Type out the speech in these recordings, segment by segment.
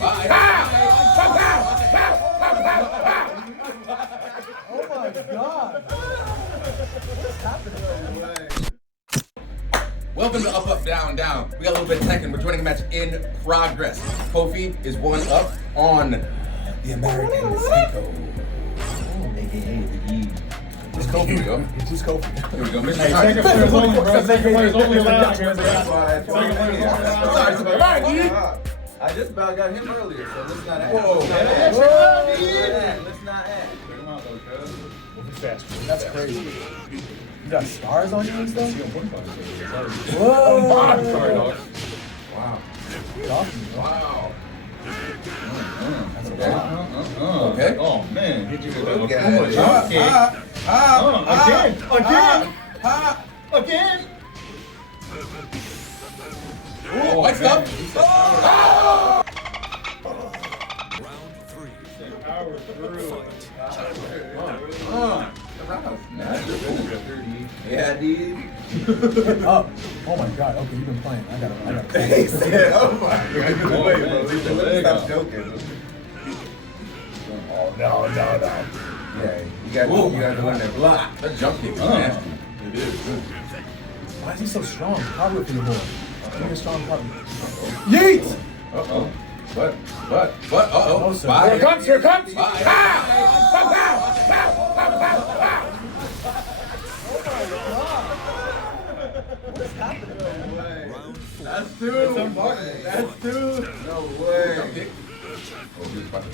Bye. Oh my God. What's happening? Welcome to Up, Up, Down, Down. We got a little bit of tech and we're joining a match in progress. Kofi is 1 up on the American Psycho. AKA the E. Who's Kofi? Here we go. Who's Kofi? Here we go. Hey, second player's only, bro. Second player's only allowed. Second player's only allowed. I just about got him earlier, so let's not act. Whoa. Let's not act. Check him out, though, cuz. We'll be fast. That's crazy. You got stars on you and stuff? You gonna put it on. Whoa. Sorry, dog. Wow. Awesome, bro. Wow. That's a lot. Okay. Oh, man. Hit you with that Look little at it. drop kick. Again. Oh, white stuff. Oh! Power through. Yeah, dude. Get up. Oh my God. Okay, you've been playing. I gotta. He said, oh my God. Wait, bro. Leave the leg Stop out. joking. Oh no. Yeah, you got to win that block. That jump kick is nasty. It is. Why is he so strong? Power whipping the ball. Give me a strong power. Yeet! Uh-oh. But, uh-oh. Oh, sir. Bye. Here it comes, here it comes. Bye. That's two. That's two. No way. Jump kick. Oh, he was about to.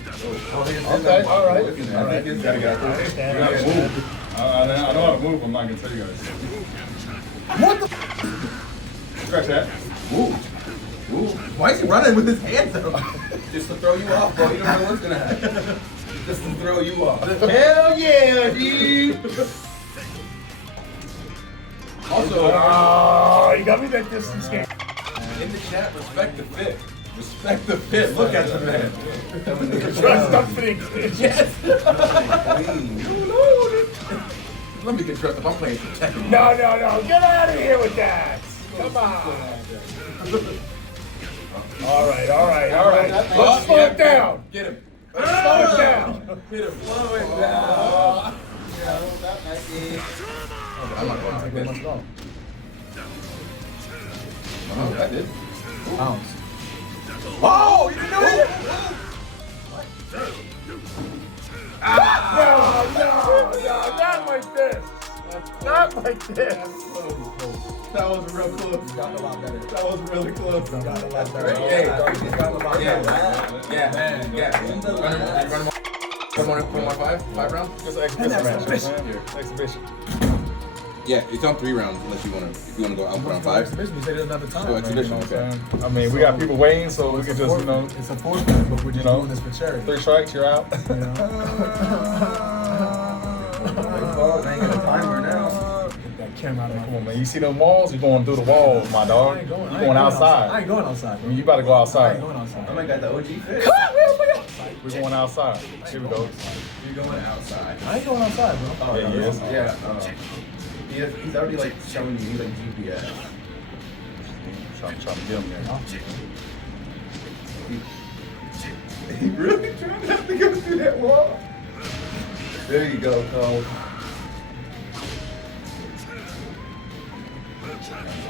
Okay, all right. I think it's gotta get out You gotta move. I know how to move. I'm not gonna tell you guys. What the? Scratch that. Ooh. Ooh. Why is he running with his hands up? Just to throw you off, bro. You don't know what's gonna happen. Just to throw you off. Hell yeah, dude. Also, Oh, you got me that distance game. in the chat, respect the fit. Respect the fit. Look at the man. Trust the fitting. Yes. Let me get dressed up. I'm playing for Tekken. No. Get out of here with that. Come on. All right. Let's slow it down. Get him. Slow it down. Hit him. Slow it down. Yeah, that might be. I'm not going like this. Let's go. Oh, that did. Bounce. Oh, you can do it. No, not like this. Not like this. That was real close. You got a lot better. That was really close. You got a lot better. Hey, He's got a lot better. yeah. Run more 5 rounds? Just exhibition match, man. Exhibition. Yeah, it's on 3 rounds unless you wanna go out on 5. Exhibition, you said it another time. So man. exhibition, You know what okay. I'm saying? I mean, we got people waiting, so we can just, you know, It's a forfeit, but we're just doing this for charity. 3 strikes, you're out. You know? They ain't got a timer now. Get that camera out of my Come on, man. You see them walls? You're going through the walls, my dog. I You're ain't going outside. I ain't going outside, I bro. mean, you about to go I outside. ain't going outside. I might got the OG fit. We're going outside. Here we go. You're going outside. I ain't going outside, bro. Oh, Yeah, he is. Yeah. He's already like showing you. He's like GPS. Trying to get him there. He really trying to have to go through that wall. There you go, Cole.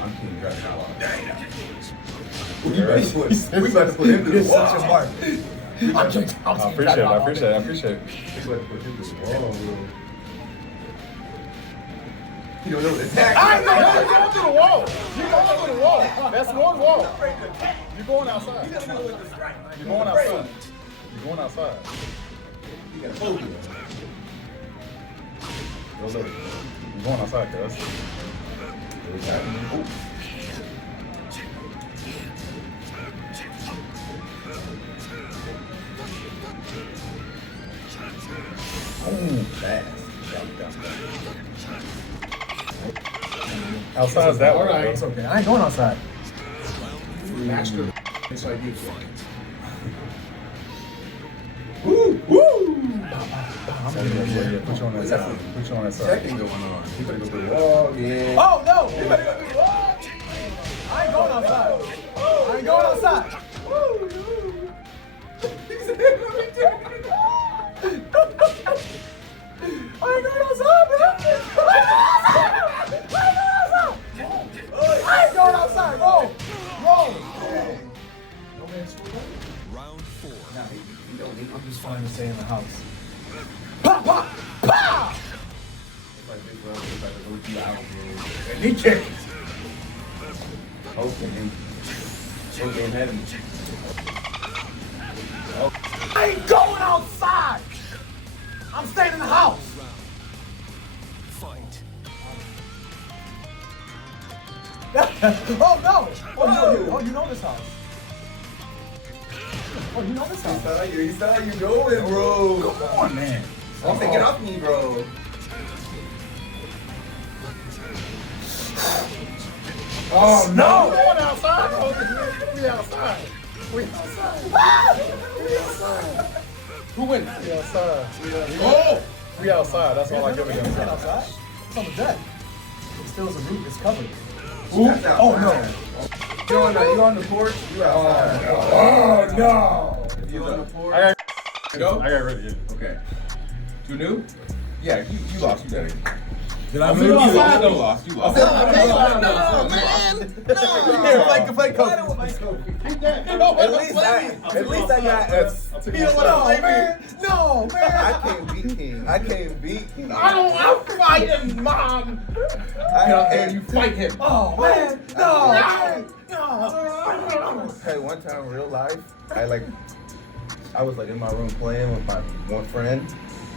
I'm team dressed out. We about to put him to the You're wall. such a mark. I appreciate it. We about to put him to the wall, bro. You don't know the attack. I know. You're going through the wall. You're going through the wall. That's one wall. You're going outside. You're going outside. You're going outside. You got phobia. Go look. You're going outside, cuz. Fast. Outside's that way. Alright, it's okay. I ain't going outside. Master. It's like you. Woo! Woo! I'm gonna get Yeah, it. put you on that side. Put you on that side. Checking going on. You better go through the wall, yeah. Oh no! You better go through the wall. I ain't going outside. I ain't going outside. Round 4. I'm just trying to stay in the house. Pop, pop, pop! And he kicked. Hoping him. Hoping heaven. I ain't going outside! I'm staying in the house! Fight. Oh no! Oh, you know this house. Oh, you know this house. He saw you going, bro. Come on, man. I'm taking off me, bro. Oh, No! We're going outside. We outside. We outside. We outside. Who wins? We outside. Oh! We outside. That's all I give a It's damn. outside. It's on the deck. It still has a roof. It's covered. That's outside. Oh no! You on the porch? You outside. Oh no! You on the porch? I Go? got rid of you. Okay. You new? Yeah, you lost. You did it. Did I You move you? lost. You lost. No, man. Here, fight Kobe. At least I got No, man! No, man! I can't beat King. I can't beat King. I'll fight him, Mom! And you fight him. Oh, man! No! No! Hey, one time in real life, I was like in my room playing with my one friend.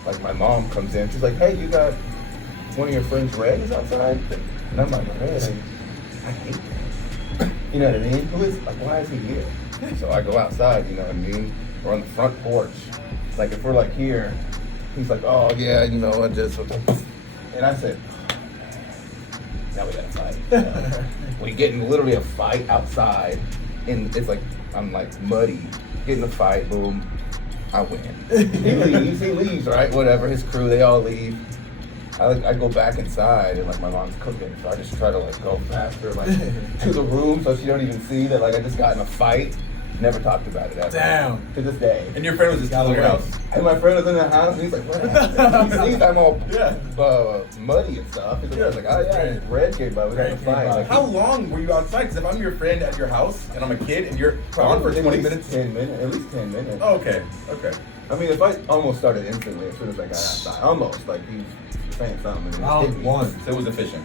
Like my mom comes in, she's like, "Hey, you got one of your friends' Reds outside?" And I'm like, "Red, I hate him." You know what I mean? Who is like? Why is he here? So I go outside. You know what I mean? We're on the front porch. Like if we're like here, he's like, "Oh yeah, you know, I just." And I said, "Now we gotta fight." We get in literally a fight outside, and it's like I'm like muddy, get in a fight, boom, I win. He leaves, right? Whatever, his crew, they all leave. I go back inside and like my mom's cooking, so I just try to like go faster, like to the room so she don't even see that like I just got in a fight. Never talked about it ever. Damn. To this day. And your friend was just still in your house. And my friend was in the house, and he's like, "What happened?" He sees I'm all muddy and stuff. He's like, "Oh yeah, Red came by. We got in a fight." Like, How long were you outside? Because if I'm your friend at your house and I'm a kid and you're gone for at 20 least minutes. 10 minutes. At least 10 minutes. Oh, okay. I mean, the fight almost started instantly as soon as I got outside. Almost, like he was saying something. And he Round hit me. one. So it was efficient.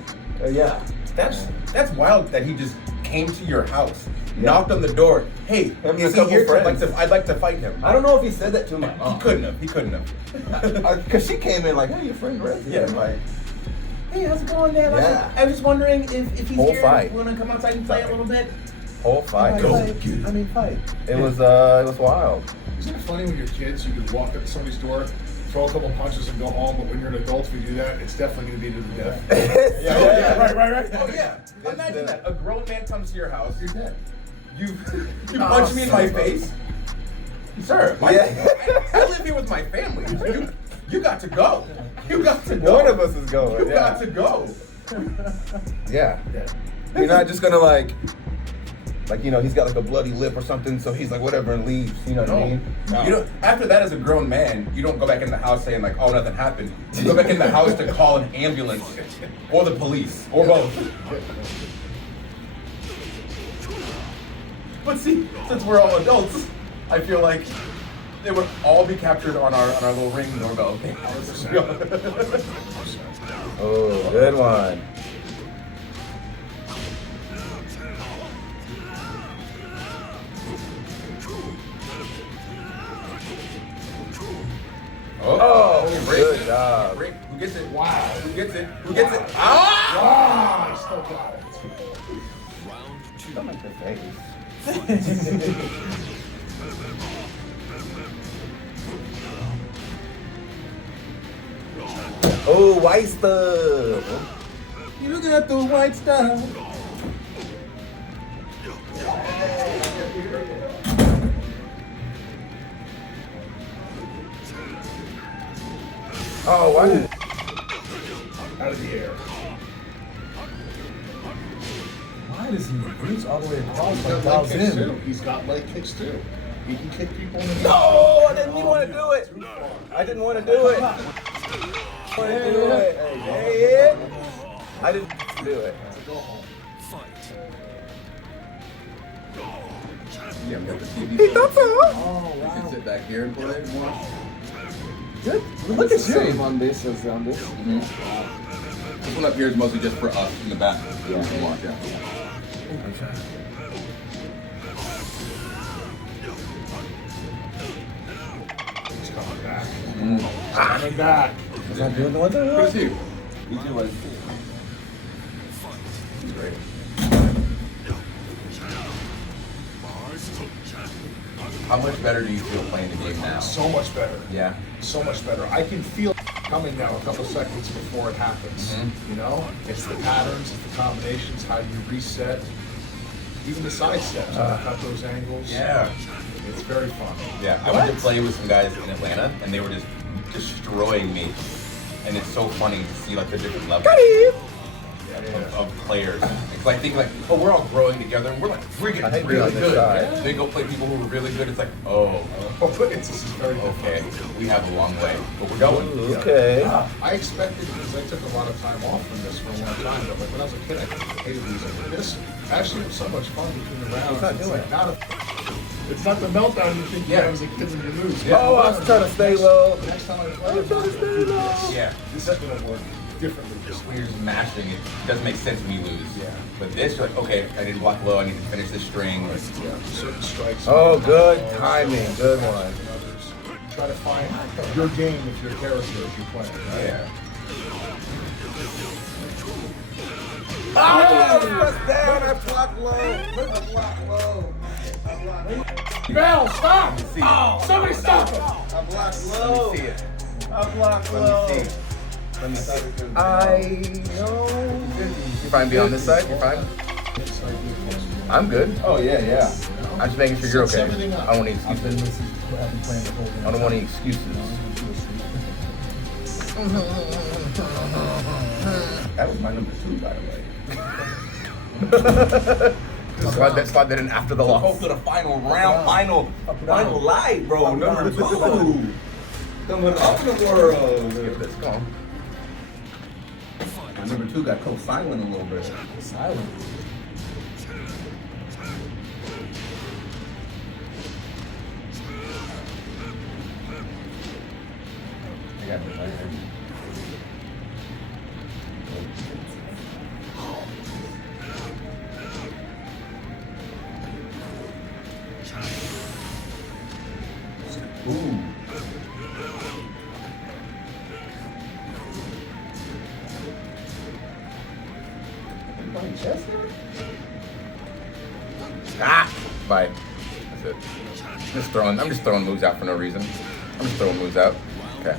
Yeah. That's wild that he just came to your house, Yeah. knocked on the door. Hey, Him and is a he couple here? friends. I'd like to fight him. I don't know if he said that to my He mom. couldn't have. He couldn't have. Because she came in like, "Hey, your friend Red." Yeah. Like, Hey, how's it going, man? Yeah. I was just wondering if he's Whole here. fight. Want to come outside and play a little bit? whole fight. Fight. It was wild. Isn't it funny when you're kids, you can walk up to somebody's door, throw a couple punches and go home, but when you're an adult, if you do that, it's definitely going to be to the death. Right. Oh yeah. Imagine that. A grown man comes to your house. You're dead. You punch me in my face. Sir, I live here with my family. You got to go. You got to go. One of us is going. You Yeah. got to go. Yeah. You're not just gonna like, you know, he's got like a bloody lip or something, so he's like whatever and leaves. You know what I mean? You know, after that, as a grown man, you don't go back in the house saying like, "Oh, nothing happened." You go back in the house to call an ambulance or the police or both. But see, since we're all adults, I feel like they would all be captured on our little ring doorbell. Okay. Oh, good one. Oh, Good job. Break. Who gets it? Wow. Who gets it? Who gets it? Ah! Ah, I still got it. Round 2. Come at the face. Oh, white stuff. You looking at those white stuff? Oh, why did Out of the air. Why does he reach all the way across He's like got leg dials kicks in? too. He's got leg kicks too. He can kick people in the No, I didn't want to do it. I didn't want to do it. I didn't do it. Go home. Fight. Yeah, we got the TV. He thought so. Oh, You can wow. sit back here and play and watch. Good. Look at Same you. on this as on this. This one up here is mostly just for us in the back. Yeah. We can watch out. He's coming back. Ah. Coming back. Is that doing the one that Who's he? We do like He's great. How much better do you feel playing the game now? So much better. Yeah. So much better. I can feel it coming now a couple seconds before it happens. You know? It's the patterns, it's the combinations, how you reset. Even the side steps, how to cut those angles. Yeah. It's very fun. Yeah. I went to play with some guys in Atlanta and they were just destroying me. And it's so funny to see like the different levels of players. It's like thinking like, oh, we're all growing together and we're getting I hate really being on this good. side. They go play people who are really good. It's like, oh, This is very okay, we have a long way, but we're going. Okay. I expected, because I took a lot of time off from this for a long time, but like when I was a kid, I hated losing. This actually was so much fun between the rounds. It's like not a, it's not the meltdown you think you have as a kid when you lose. Yeah. Oh, I was trying to stay low. Next time I play, I'm trying to stay low. Yeah. This is gonna work differently. When you're just mashing it, it doesn't make sense when you lose. Yeah. But this, you're like, okay, I didn't block low, I need to finish this string. Yeah, certain strikes. Oh, good timing. Good one. And others. Try to find your game with your character as you're playing. Right? Yeah. Oh, press down. I blocked low. I blocked low. Bell, stop! See Oh, somebody stop him! I blocked Let low. me see it. I blocked Let low. me see. Let me see. I know. You fine being on this side? You're fine? I'm good. Oh yeah, yeah. I'm just making sure you're okay. Everything up. I don't want any I've been excuses. playing the whole game. I don't want any excuses. That was my number 2, by the way. Slide that in after the loss. Go to the final round, final light, bro. Number 2. Coming up in the world. Get this going. My number 2 got co-silent a little bit. Silent. I got it right here. Ooh. Ah! Bye. That's it. I'm just throwing moves out for no reason. I'm just throwing moves out. Okay.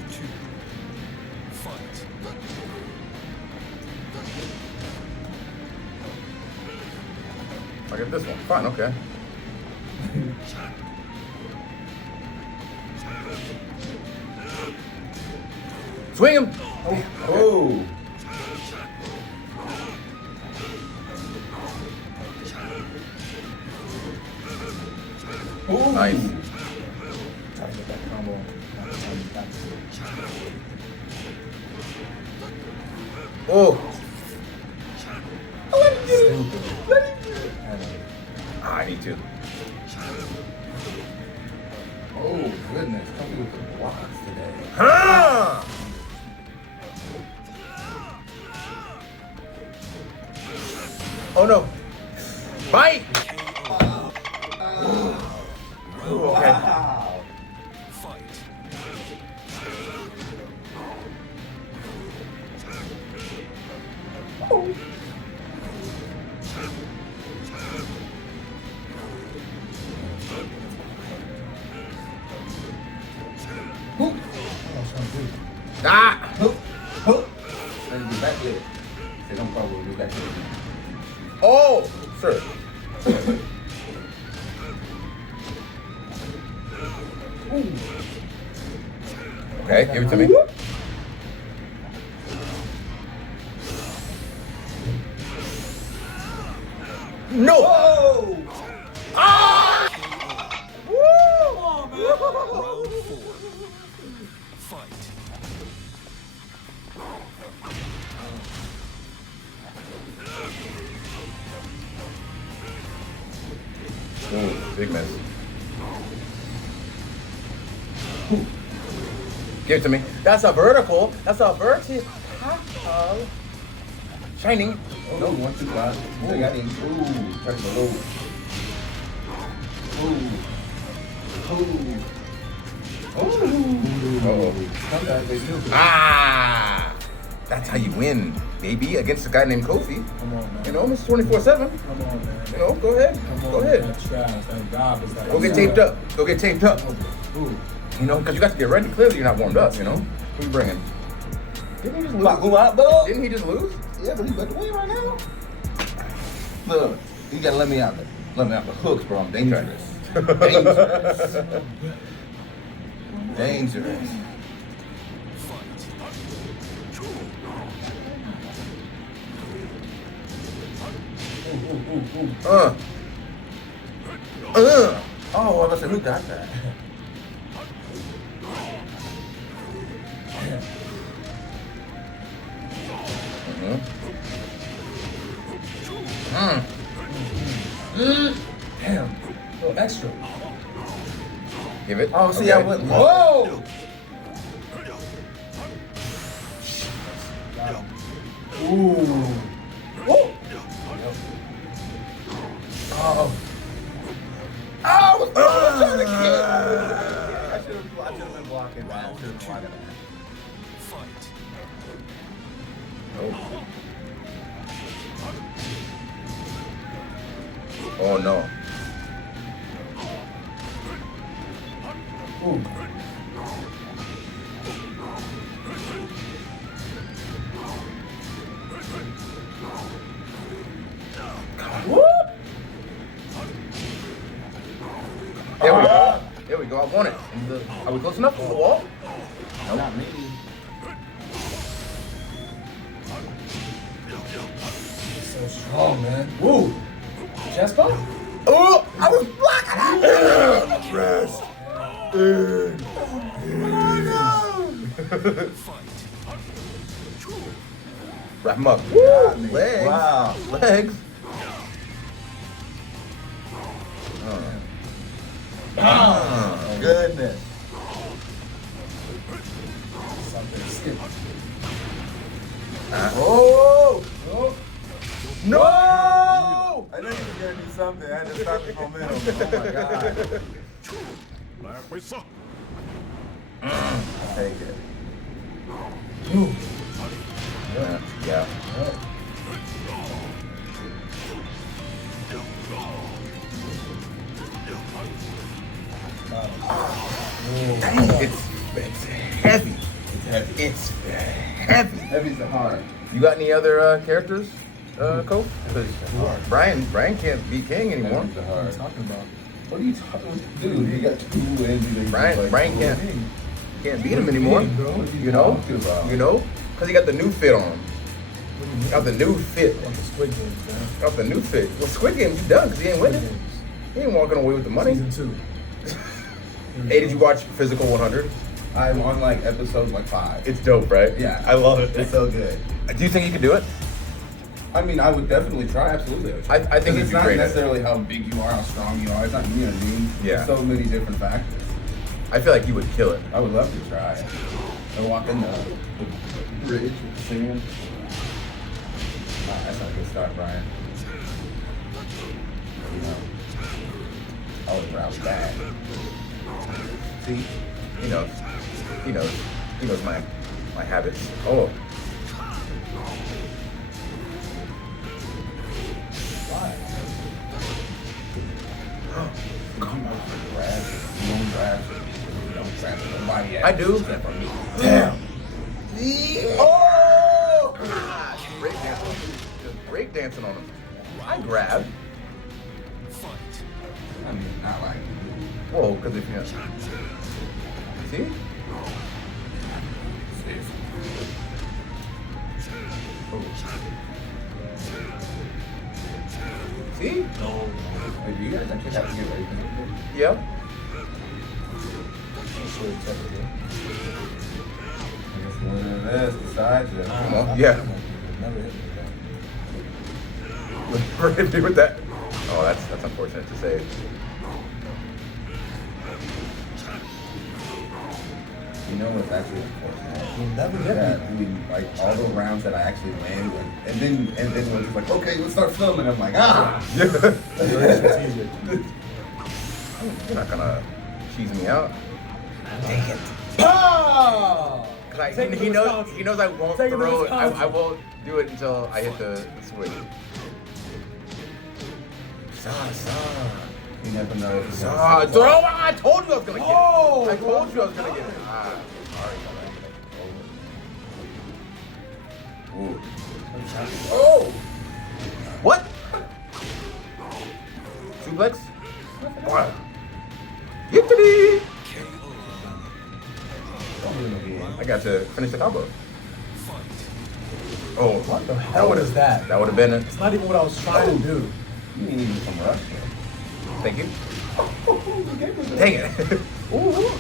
I get this one. Fine, okay. Swing him! Oh. Nice. Trying to get that combo. Oh! Stupid. Ah, I need to. Oh goodness. Come with the blocks today. Huh! Oh no! Bite! Ooh, okay. Fight. Ah! And be back with it. They don't probably be back with it. Oh! Sir. Okay, give it to me. No! Ah! Round 4. Fight. Ooh, big big miss. Give it to me. That's a vertical. That's a vertical. Shining. No, 1, 2, 5. I got him. Ooh, touch the low. Ah! That's how you win, baby, against a guy named Kofi. Come on, man. You know, it's 24/7. Come on, man. You know, go ahead. Come on, Go ahead. That's trash. Thank God. It's like, Go get taped up. Go get taped up. Ooh. You know, because you got to get ready. Clearly, you're not warmed up, you know? Who you bringing? Didn't he just lose? Didn't he just lose? Yeah, but he's about to win right now. Look, you gotta let me out there. Let me out the hooks, bro. I'm dangerous. Dangerous. Dangerous. Oh, well, listen, who got that? Damn. Little extra. Give it. Oh, see, Okay. I went low. Ooh. Woo. Oh. I was trying to get. I should have been blocking that. I should have been blocking that. Fight. Oh, no. Ooh. There we go. There we go. I want it. Are we close enough to the wall? Not me. So strong, man. Woo. Chest bump? Oh, I was blocking it. Rest. Wrap him up. Woo. Legs. Wow. Legs. Oh, goodness. Something skip. Oh! Oh. No! I knew you were gonna do something. I had to start the momentum. Oh my god. Take it. Ooh. Yeah. It's heavy. It's heavy. Heavy's the hard. You got any other characters, Cole? Because Brian can't be king anymore. Heavy's the What are hard. you talking about? What are you talking about? Dude, you got 2 wins. Brian can't beat him anymore. Bro. You know? Talking about? You know? Because he got the new fit on him. What do you mean? Got the new fit. On the Squid Games, man. Got the new fit. Well, Squid Game's done because he ain't Squid winning. Games. He ain't walking away with the money. Season 2. Hey, did you watch Physical 100? I'm on like episode like 5. It's dope, right? Yeah. I love it. It's so good. Do you think you could do it? I mean, I would definitely try. Absolutely. I think 'Cause you'd it's be not great at it. necessarily how big you are, how strong you are. It's not, you know what I mean? Yeah. There's so many different factors. I feel like you would kill it. I would love to try. I walk in the bridge with the singing. That's not a good start, Brian. You know, I would route back. See? He knows. He knows. He knows my habits. Oh. Come on, grab it. You don't grab it. You don't grab it. Nobody else. I do. Except for me. Damn. Oh! Gosh, break dancing on him. I grabbed. I mean, not like. Whoa, because if you see? See? Like, you guys actually have to get ready for this. Yep. I guess one of this decides it. Come on. Yeah. Never hit me with that. Never hit me with that. Oh, that's unfortunate to say. You know what's actually unfortunate? You'll never get That me. we, like all the rounds that I actually landed, and then we're just like, okay, let's start filming. I'm like, ah. Strategic. You're not gonna cheese me out. Dang it. Oh! Cause Take it to he knows Wisconsin. he knows I won't Take it to throw it. Wisconsin. I won't do it until I hit the switch. You never know. Throw! I told you I was gonna get it. Oh, I told you I was gonna get it. Sorry. Ooh. Oh! What? Suplex? What? Yippity! I got to finish the combo. Oh, What the hell is that? That would have been it. It's not even what I was trying to do. You need even some rush. Thank you. Dang it. Ooh.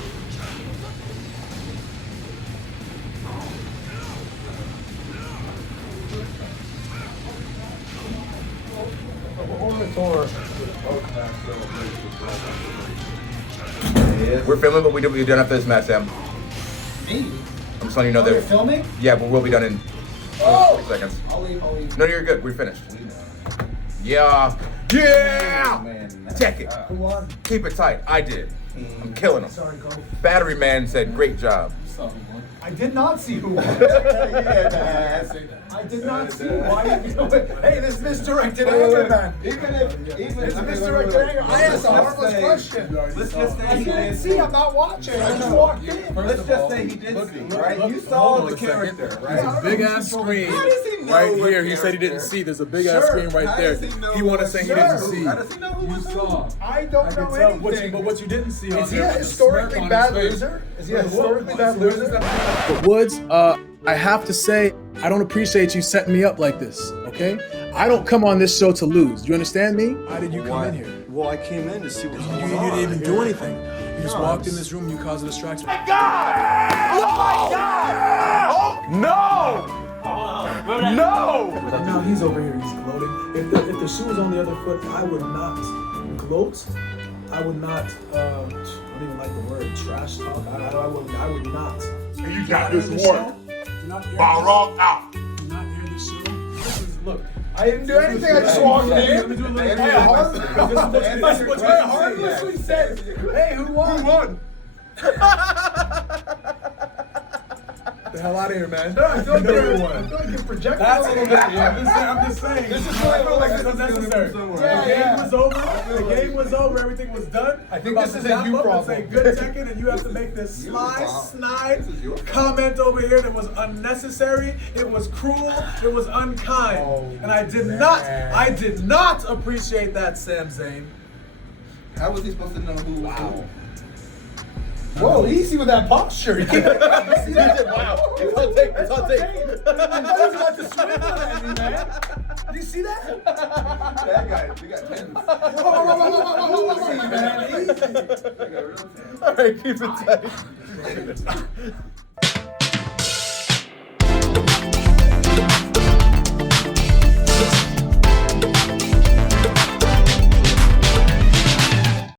We're filming, but we'll be done after this match, Sam. Me? I'm just letting you know Oh, you're that. filming? Yeah, but we'll be done in 6 seconds. I'll leave. No, you're good. We're finished. Yeah. Yeah. Man, Check it. Who won? Keep it tight. I did. I'm killing him. Sorry, go. Battery Man said, great job. I did not see who won. yeah, I did not see why you do it. Hey, this misdirected Wait, anger, wait. man. Even It's misdirected anger. I asked a harmless question. Let's just say I he didn't did. see. I'm not watching. I just walked in. Let's just say he did see, right? You saw the character, right? Big ass screen How does he know right what here. He said he didn't character? see. There's a big ass Sure. screen right How there. does he know He wanted to what- say he Sure. didn't see. How does he know who was who? I don't know anything. But what you didn't see on Is he there a was the historically smirk on bad his face. loser? Is he a historically bad Woods, loser? But Woods, I have to say, I don't appreciate you setting me up like this, okay? I don't come on this show to lose. Do you understand me? Why did you come in here? Well, I came in to see what's going You on. didn't even do anything. You just walked in this room, you caused a distraction. And now he's over here, he's gloating. If the shoe was on the other foot, I would not gloat. I would not, I don't even like the word trash talk. I would not. You got this one. Wrong out. Do not air this show. This is, look. I didn't do anything. I just walked Let me in. do a little Hey, harmlessly said, hey, who won? Who won? the hell out of here, man. No, I feel like You know you're, who won. I feel like you're projecting. That's a a little little bit. bit. Yeah, I'm just saying. This is I feel like like it's unnecessary. Yeah, The game was over. The game was over. Everything was done. I think About this to is a wrap you up and problem. Say good Tekken, and you have to make this snide comment over here that was unnecessary. It was cruel. It was unkind, Oh, and I did man. not appreciate that, Sam Zayn. How was he supposed to know who was who? Whoa, easy with that posture. You can't see that? Wow. It's on tape. It's on tape. I know he's about to swing on me, man. You see that? That guy, we got 10. Easy, man. Easy. All right, keep it tight.